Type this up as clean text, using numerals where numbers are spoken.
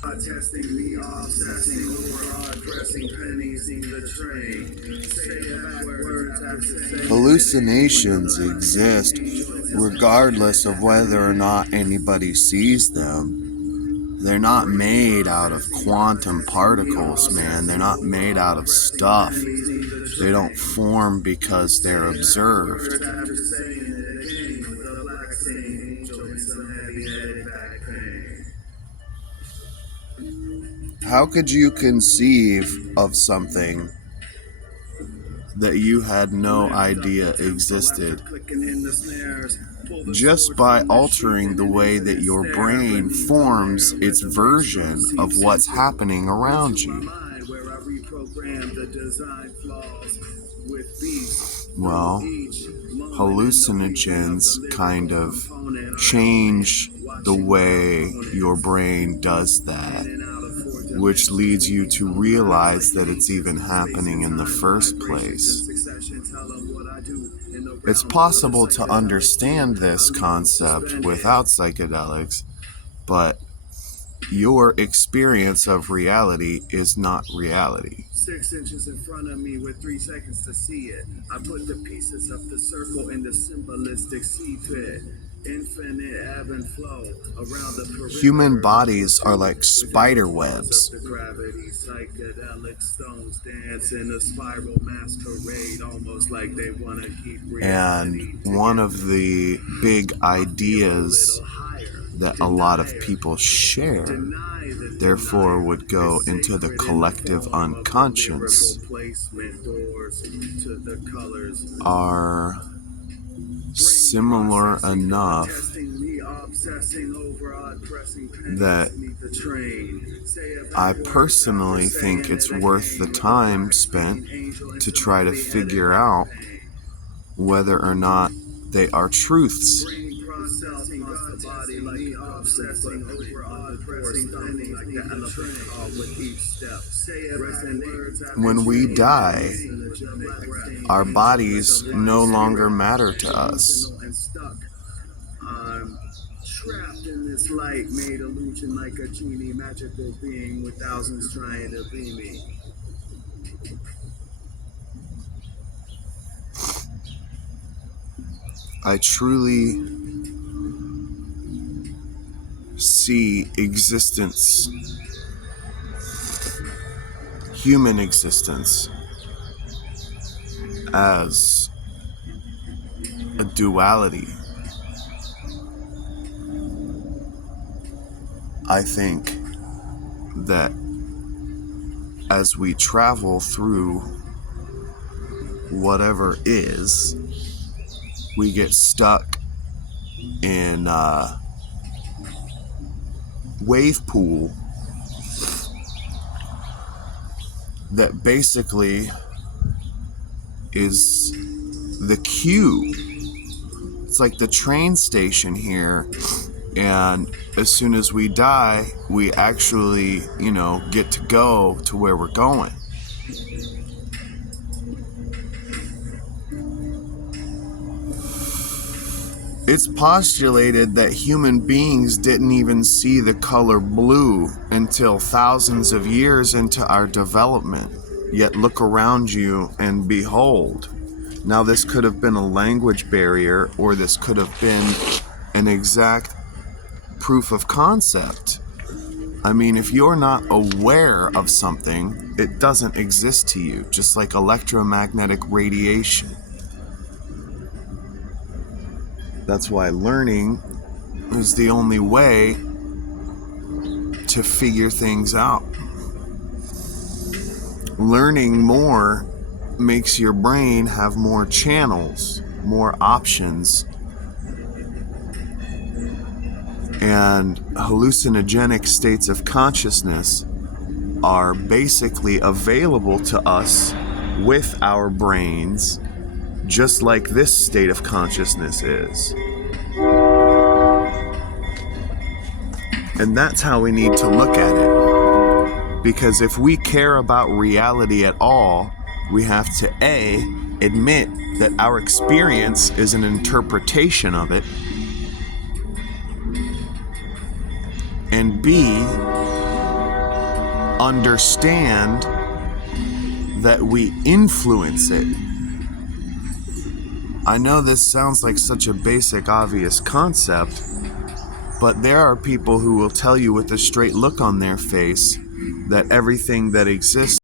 Testing me off, testing over, dressing pennies in the train. Say back words after saying. Hallucinations exist regardless of whether or not anybody sees them. They're not made out of quantum particles, man. They're not made out of stuff. They don't form because they're observed. How could you conceive of something that you had no idea existed just by altering the way that your brain forms its version of what's happening around you? Well, hallucinogens kind of change the way your brain does that, which leads you to realize that it's even happening in the first place. It's possible to understand this concept without psychedelics, but your experience of reality is not reality. 6 inches in front of me with 3 seconds to see it. I put the pieces of the circle in the symbolistic sea pit. Infinite ebb and flow around the perimeter. Human bodies are like spider webs. The gravity, psychedelic stones dance in a spiral masquerade, almost like they want to keep and one of the big ideas that a lot of people share, therefore would go into the collective unconscious, are similar enough that I personally think it's worth the time spent to try to figure out whether or not they are truths. When we die, our bodies no longer matter to us. Trapped in this light made illusion like a genie, magical being with thousands trying to be me. I truly see existence, human existence, as a duality. I think that as we travel through whatever is, we get stuck in a wave pool that basically is the queue. It's like the train station here, and as soon as we die, we actually, get to go to where we're going. It's postulated that human beings didn't even see the color blue until thousands of years into our development. Yet look around you and behold. Now this could have been a language barrier, or this could have been an exact proof of concept. I mean, if you're not aware of something, it doesn't exist to you, just like electromagnetic radiation. That's why learning is the only way to figure things out. Learning more makes your brain have more channels, more options. And hallucinogenic states of consciousness are basically available to us with our brains, just like this state of consciousness is. And that's how we need to look at it. Because if we care about reality at all, we have to A, admit that our experience is an interpretation of it, and B, understand that we influence it. I know this sounds like such a basic, obvious concept, but there are people who will tell you with a straight look on their face that everything that exists